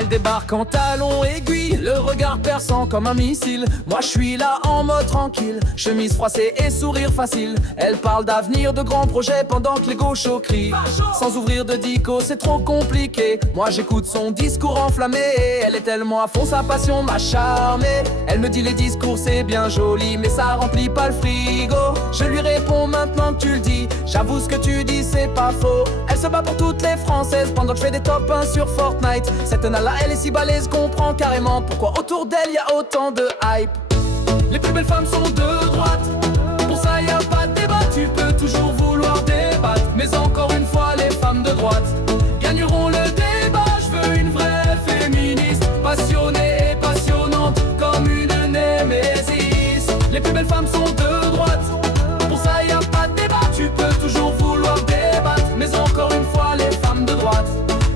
Elle débarque en talons aiguilles, le regard perçant comme un missile. Moi je suis là en mode tranquille, chemise froissée et sourire facile. Elle parle d'avenir, de grands projets pendant que les gauchos crient. Sans ouvrir de dico, c'est trop compliqué. Moi j'écoute son discours enflammé. Elle est tellement à fond, sa passion m'a charmé. Elle me dit les discours c'est bien joli, mais ça remplit pas le frigo. Je lui réponds maintenant que tu le dis, j'avoue ce que tu dis c'est pas faux. Elle se bat pour toutes les Françaises pendant que je fais des top 1 sur Fortnite. Cette nana elle est si balèze, comprend carrément pourquoi autour d'elle y a autant de hype. Les plus belles femmes sont de droite, pour ça y a pas de débat. Tu peux toujours vouloir débattre, mais encore une fois les femmes de droite gagneront le débat. Je veux une vraie féministe, passionnée et passionnante comme une némésis. Les plus belles femmes sont de droite, pour ça y a pas de débat. Tu peux toujours vouloir débattre, mais encore une fois les femmes de droite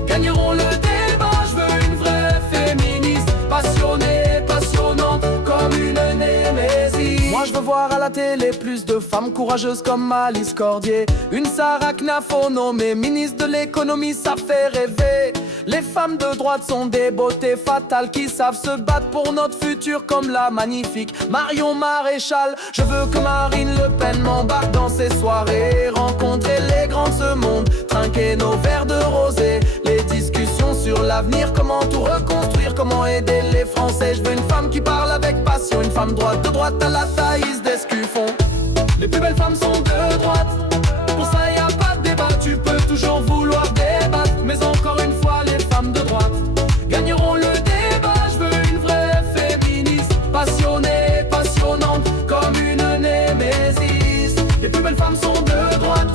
gagneront le débat. Je veux une vraie féministe, passionnée et passionnante comme une némésis. Moi je veux voir à la télé plus de femmes courageuses comme Alice Cordier, une Sarah Knafo nommée ministre de l'économie, ça fait rêver. Les femmes de droite sont des beautés fatales qui savent se battre pour notre futur comme la magnifique Marion Maréchal. Je veux que Marine Le Pen m'embarque dans ses soirées, rencontrer les grands de ce monde, trinquer nos verres de rosé. Les discussions sur l'avenir, comment tout reconstruire, comment aider les Français. Je veux une femme qui parle avec passion, une femme droite, de droite à la Thaïs d'Escuffon. Les plus belles femmes sont de droite, pour ça y a pas de débat. Tu peux toujours vouloir débattre, mais encore une fois les femmes de droite gagneront le débat. Je veux une vraie féministe, passionnée et passionnante comme une némésis. Les plus belles femmes sont de droite,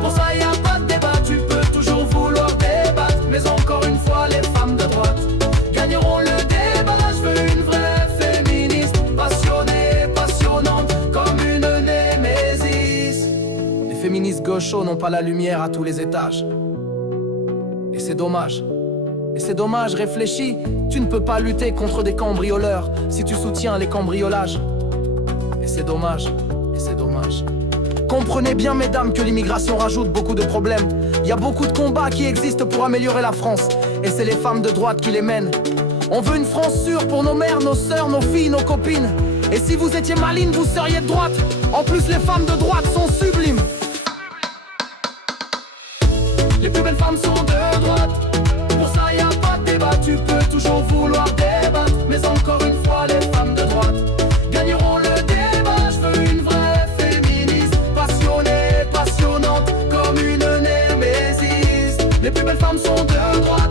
pour ça y a pas de débat. Tu peux toujours vouloir débattre, mais encore une fois les femmes de droite gagneront le débat. Je veux une vraie féministe, passionnée et passionnante comme une némésis. Les féministes gauchos n'ont pas la lumière à tous les étages, et c'est dommage. Et c'est dommage, réfléchis, tu ne peux pas lutter contre des cambrioleurs si tu soutiens les cambriolages. Et c'est dommage, et c'est dommage. Comprenez bien mesdames que l'immigration rajoute beaucoup de problèmes. Il y a beaucoup de combats qui existent pour améliorer la France, et c'est les femmes de droite qui les mènent. On veut une France sûre pour nos mères, nos sœurs, nos filles, nos copines. Et si vous étiez maline, vous seriez de droite. En plus les femmes de droite sont sublimes. Les plus belles femmes sont de droite, pour ça y a pas de débat. Tu peux toujours vouloir débattre, mais encore une fois les femmes de droite gagneront le débat. Je veux une vraie féministe, passionnée et passionnante comme une némésis. Les plus belles femmes sont de droite,